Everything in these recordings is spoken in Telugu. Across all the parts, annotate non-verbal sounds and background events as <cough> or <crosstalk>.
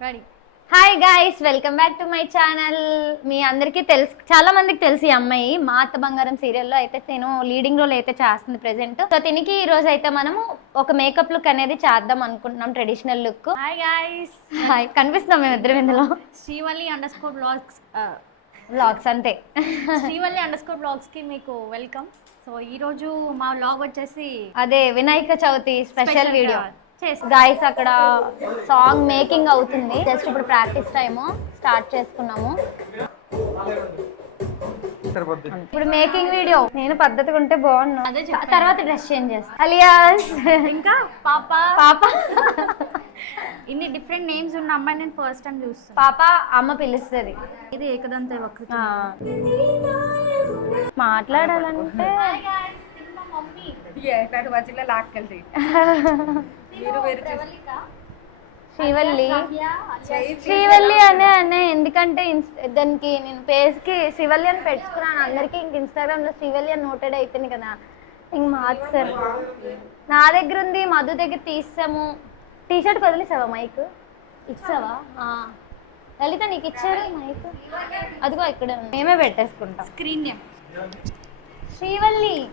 Hi guys welcome back to my channel మీ అందరికీ తెలుసు చాలా మందికి తెలుసు ఈ అమ్మాయి. మా అత్త బంగారం సీరియల్లో అయితే నేను లీడింగ్ రోల్ అయితే చేస్తుంది ప్రెసెంట్ సో దీనికి ఈ రోజు అయితే మనము ఒక మేకప్ లుక్ అనేది చేద్దాం అనుకుంటున్నాం traditional look hi guys hi కనిపిస్తున్నాం మేము ఇద్దరం ఇందులో. Srivalli under score blogs vlogs అంతే. శ్రీవల్లి అండర్ స్కోర్ బ్లాగ్స్కి మీకు వెల్కమ్ సో ఈరోజు మా వ్లాగ్ వచ్చేసి అదే Vinayaka Chavithi special video. Guys అక్కడ సాంగ్ మేకింగ్ అవుతుంది. జస్ట్ ఇప్పుడు ప్రాక్టీస్ టైము స్టార్ట్ చేసుకున్నాము. ఇప్పుడు మేకింగ్ వీడియో నేను పద్ధతిగా ఉంటే బాగున్నా. తర్వాత డ్రెస్ చేంజ్ చేస్తా. అలియాస్ ఇంకా పాప. పాప. ఇన్ని డిఫరెంట్ నేమ్స్ ఉన్న అమ్మాయి నేను ఫస్ట్ టైం చూస్తాను పాప అమ్మ పిలుస్తుంది. ఇది ఏకదంత మాట్లాడాలంటే. <laughs> శ్రీవల్లి. శ్రీవల్లి అనే అనే ఎందుకంటే ఇన్స్- దానికి నేను పేజ్కి శ్రీవల్లి అని పెట్టుకున్నాను. అందరికి ఇంక ఇన్స్టాగ్రామ్లో శ్రీవల్లి అని నోటెడ్ అయిపోయింది కదా. ఇంక మార్చారు నా దగ్గర ఉంది మధు దగ్గర తీసాము టీ షర్ట్ వదిలేసావా మైక్? ఇచ్చావా? ఆ. లలిత నీకు ఇచ్చారు మైక్? అదిగో ఇక్కడ. మేమే పెట్టేసుకుంటాం. Screen name. శ్రీవల్లి.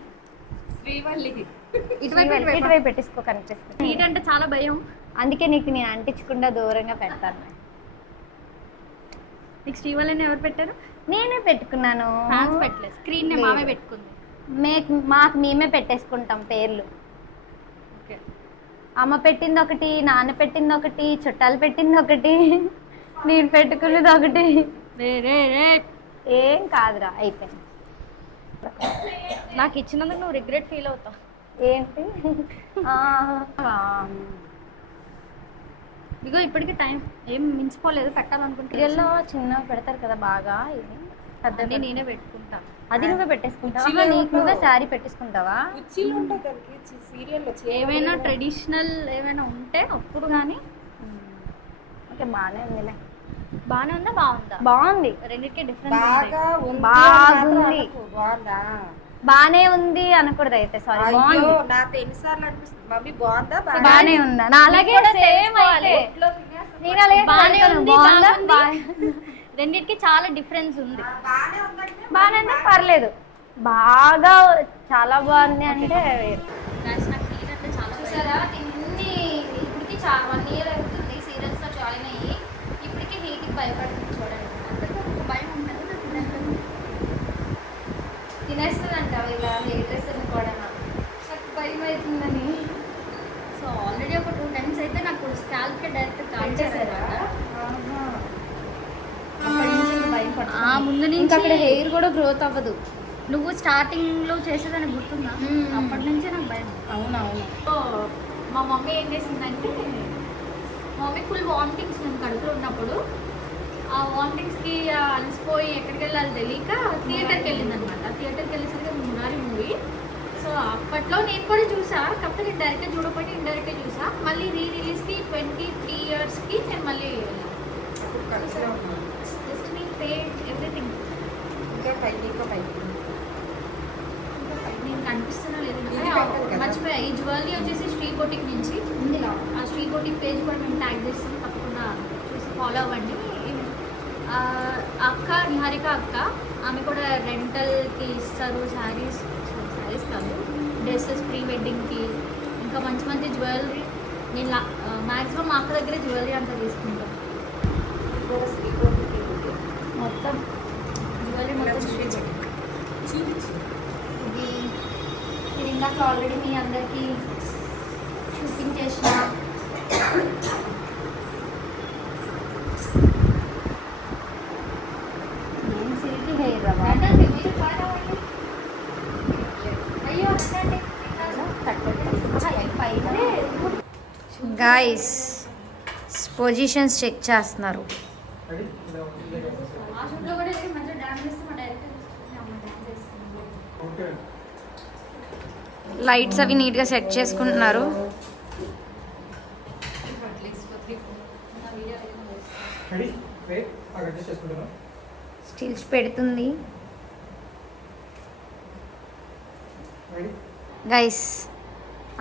శ్రీవల్లి. ఇటువైపు ఇటువైపు. పెట్టేసుకో కనిపిస్తుంది. హీట్ అంటే చాలా భయం. అందుకే నీకు నేను అంటించకుండా దూరంగా పెడతాను. నీకు శ్రీవల్లిని ఎవరు పెట్టారు? నేనే పెట్టుకున్నాను. ఫ్యాన్స్ పెట్టలేదు. స్క్రీన్. ఆమె పెట్టుకుంది. మే- మాకు మేమే పెట్టేసుకుంటాం పేర్లు. ఓకే. అమ్మ పెట్టింది ఒకటి నాన్న పెట్టింది ఒకటి చుట్టాలు పెట్టింది ఒకటి నేను పెట్టుకున్నది ఒకటి. రే రే రే. ఏం కాదురా అయిపోయింది నాకు ఇచ్చినందుకు నువ్వు రిగ్రెట్ ఫీల్ అవుతావు. ఏంటి? ఆ, ఇదిగో ఇప్పటికి టైం. ఏం మించిపోలేదు పెట్టాలనుకుంటే సీరియల్లో చిన్న పెడతారు కదా బాగా ఇది పెద్ద నేనే పెట్టుకుంటా. అది నువ్వే పెట్టేసుకుంటావా? నీకు నువ్వే శారీ పెట్టేసుకుంటావా? ఏమైనా ట్రెడిషనల్ ఏమైనా ఉంటే అప్పుడు కానీ ఓకే బాగానే ఉందిలే. బాగానే ఉందా? బాగుందా? బాగుంది. రెండింటికి డిఫరెన్స్ బాగుంది? బానే ఉంది అనకూడదు అయితే సారీ బాగుంది. నాకు ఎన్నిసార్లు అనిపిస్తుంది మమ్మీ బాగుందా? బానే ఉందా. నా అలాగే సేమ్ అయితే నేను అలాగే బాగానే కనుక్కోను. ఉంది బాగుందా? బాగుంది రెండింటికి చాలా డిఫరెన్స్ ఉంది. బాగానే ఉందంటే బాగానే ఉందా పర్లేదు. బాగా చాలా బాగుంది అంటే చూసారా? ఇన్ని ఇప్పటికి చాలా వన్ ఇయర్ అవుతుంది. సీరియల్స్లో జాయిన్ అయ్యి ఇప్పటికి హీట్కి భయపడుతుంది చూడండి భయం ఉంటుంది నాకు తినేస్తుందంట ఇలా డ్రెస్ కూడా నాకు భయం అవుతుందని సో ఆల్రెడీ ఒక టూ టైమ్స్ అయితే నాకు స్కాల్ప్కి డైరెక్ట్ ఆ, ముందు నుంచి అక్కడ హెయిర్ కూడా గ్రోత్ అవ్వదు. నువ్వు స్టార్టింగ్లో చేసేదని గుర్తుందా? మ్మ్. అప్పటి నుంచే నాకు భయం. అవునవును. సో మా మమ్మీ ఏం చేసిందంటే మా మమ్మీ ఫుల్ వామిటింగ్స్ నేను కడుపులో ఉన్నప్పుడు ఆ వామిటింగ్స్కి అలసిపోయి ఎక్కడికి వెళ్ళాలి తెలియక థియేటర్కి వెళ్ళింది అనమాట థియేటర్కి వెళ్ళేసరికి మురారి మూవీ. సో అప్పట్లో నేను కూడా చూసా. కాకపోతే నేను డైరెక్ట్గా చూడకపోతే ఇండైరెక్ట్గా చూసా. మళ్ళీ రీ రిలీజ్కి ట్వంటీ త్రీ ఇయర్స్కి నేను మళ్ళీ జస్ట్ నీ పేజ్ ఎవ్రీథింగ్ ఇంకా పైకి ఇంకా పైకి. నేను కనిపిస్తున్నా లేదు. మర్చిపోయా. ఈ జ్యువెలరీ వచ్చేసి శ్రీ బొటిక్ నుంచి ఆ శ్రీ బొటిక్ పేజ్ కూడా మేము ట్యాగ్ చేస్తాం. తప్పకుండా చూసి ఫాలో అవ్వండి. నిహారిక అక్క. ఆమె కూడా రెంటల్కి ఇస్తారు శారీస్ శారీస్ కాదు డ్రెస్సెస్ ప్రీ వెడ్డింగ్కి ఇంకా మంచి మంచి జ్యువెలరీ నేను మ్యాక్సిమం మా అక్క దగ్గరే జ్యువెలరీ అంతా తీసుకుంటాం. మొత్తం. జ్యువెలరీ మొత్తం ఇది ఇది ఇందాక ఆల్రెడీ మీ అందరికి చూపించేసిన ఏం సిల్కీ హెయిర్ రవా గాయస్ పొజిషన్స్ చెక్ చేస్తున్నారు. లైట్స్ అవి నీట్గా సెట్ చేసుకుంటున్నారు. స్టిల్స్ పెడుతుంది. గైస్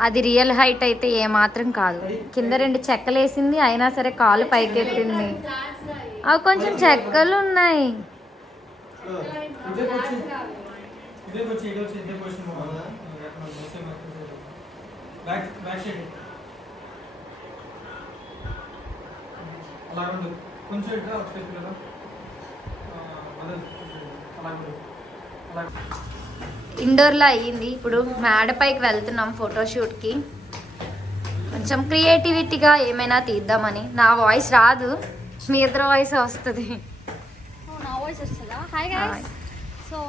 అది రియల్ హైట్ అయితే ఏమాత్రం కాదు. కింద రెండు చెక్కలు వేసింది అయినా సరే కాలు పైకెత్తింది. అవి కొంచెం చెక్కలు ఉన్నాయి అలా కొంచెం ఇండోర్లో అయ్యింది. ఇప్పుడు మేడపైకి వెళ్తున్నాం ఫోటోషూట్కి కొంచెం క్రియేటివిటీగా ఏమైనా తీద్దామని. నా వాయిస్ రాదు. మీ ఇద్దరు వాయిస్ వస్తుంది. నా వాయిస్ వస్తుందా? హాయ్ సో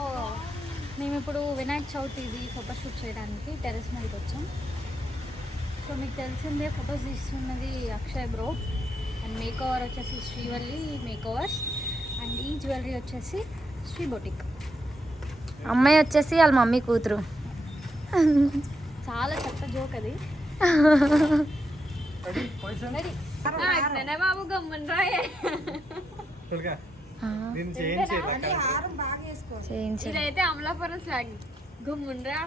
మేము ఇప్పుడు వినాయక చవితిది ఫోటోషూట్ చేయడానికి టెరెస్ మీదకి వచ్చాం. సో మీకు తెలిసిందే ఫొటోస్ తీస్తున్నది Akshay bro and makeover వచ్చేసి శ్రీవల్లి మేక్ ఓవర్స్ అండ్ ఈ జ్యువెలరీ వచ్చేసి శ్రీ బొటిక్ అమ్మాయి వచ్చేసి వాళ్ళ మమ్మీ కూతురు. చాలా చెత్త జోక్ అది. బాబు చేయించండి ఇదైతే అమలాపురం స్లాగ్ గమ్మునరా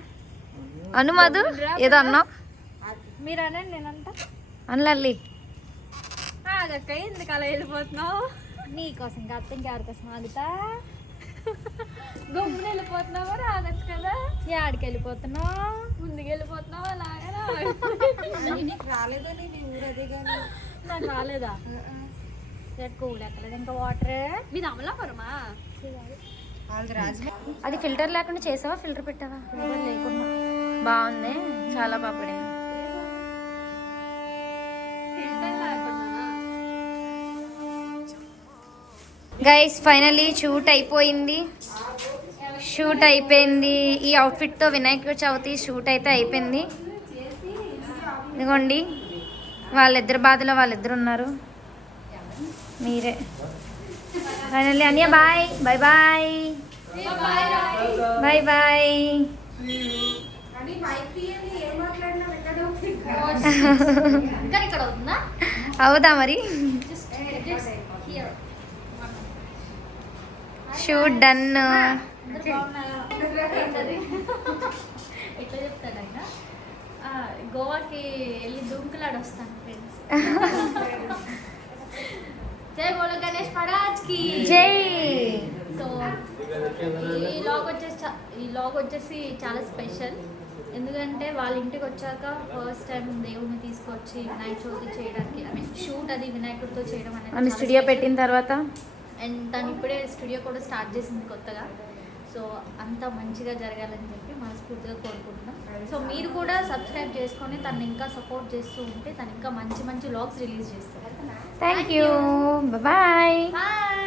అను మధు ఏదో అన్నావు? మీరు అనండి నేనంతా అనలల్లి ఆగక్క ఎందుకు అలా వెళ్ళిపోతున్నావు? నీకోసం కాకపోతే ఇంకెవరికోసం ఆగుతా? <laughs> గమ్మున వెళ్ళిపోతున్నావు మరి ఆగచ్చు కదా. ఆడికి వెళ్ళిపోతున్నావు ముందుకు వెళ్ళిపోతున్నావు అలాగా నీకు రాలేదని నీ ఊరు అదే కానీ నాకు రాలేదా? కూల్ ఎక్కలేదు ఇంకా వాటర్? మీది అమలాపురమా? అది ఫిల్టర్ లేకుండా చేసావా? ఫిల్టర్ పెట్టావా? లేకుండా. బాగుంది. చాలా బాగా పడింది. గైస్ ఫైనలీ షూట్ అయిపోయింది. షూట్ అయిపోయింది. ఈ అవుట్ఫిట్తో వినాయక చవితి షూట్ అయితే అయిపోయింది. ఇదిగోండి వాళ్ళిద్దరు బాధలో వాళ్ళిద్దరు ఉన్నారు. మీరే. ఫైనల్లీ అనియా bye bye bye bye bye అని మైక్ తీయండి ఏం మాట్లాడినా ఎక్కడో ఇంకా ఇక్కడ ఉందా అవుదా మరి just just here shoot done ఎట్లా చెప్తాడు ఆయన? ఆ, గోవాకి వెళ్ళి దుంకులాడు వస్తాను ఫ్రెండ్స్ జై బోలో గణేష్ మహారాజ్కి. జై. సో ఈ లాగ్ వచ్చేసి ఈ లాగ్ వచ్చేసి చాలా స్పెషల్ ఎందుకంటే వాళ్ళ ఇంటికి వచ్చాక ఫస్ట్ టైం దేవుడిని తీసుకొచ్చి వినాయక చవితి చేయడానికి ఐ మీన్ షూట్ అది వినాయకుడితో చేయడం అనేది స్టూడియో. పెట్టిన తర్వాత? అండ్ తను ఇప్పుడే స్టూడియో కూడా స్టార్ట్ చేసింది కొత్తగా. సో అంత మంచిగా జరగాలని చెప్పి మనస్ఫూర్తిగా కోరుకుంటున్నాం. సో మీరు కూడా సబ్స్క్రైబ్ చేసుకొని తను ఇంకా సపోర్ట్ చేస్తూ ఉంటే తను ఇంకా మంచి మంచి లాగ్స్ రిలీజ్ చేస్తారు. Thank you bye bye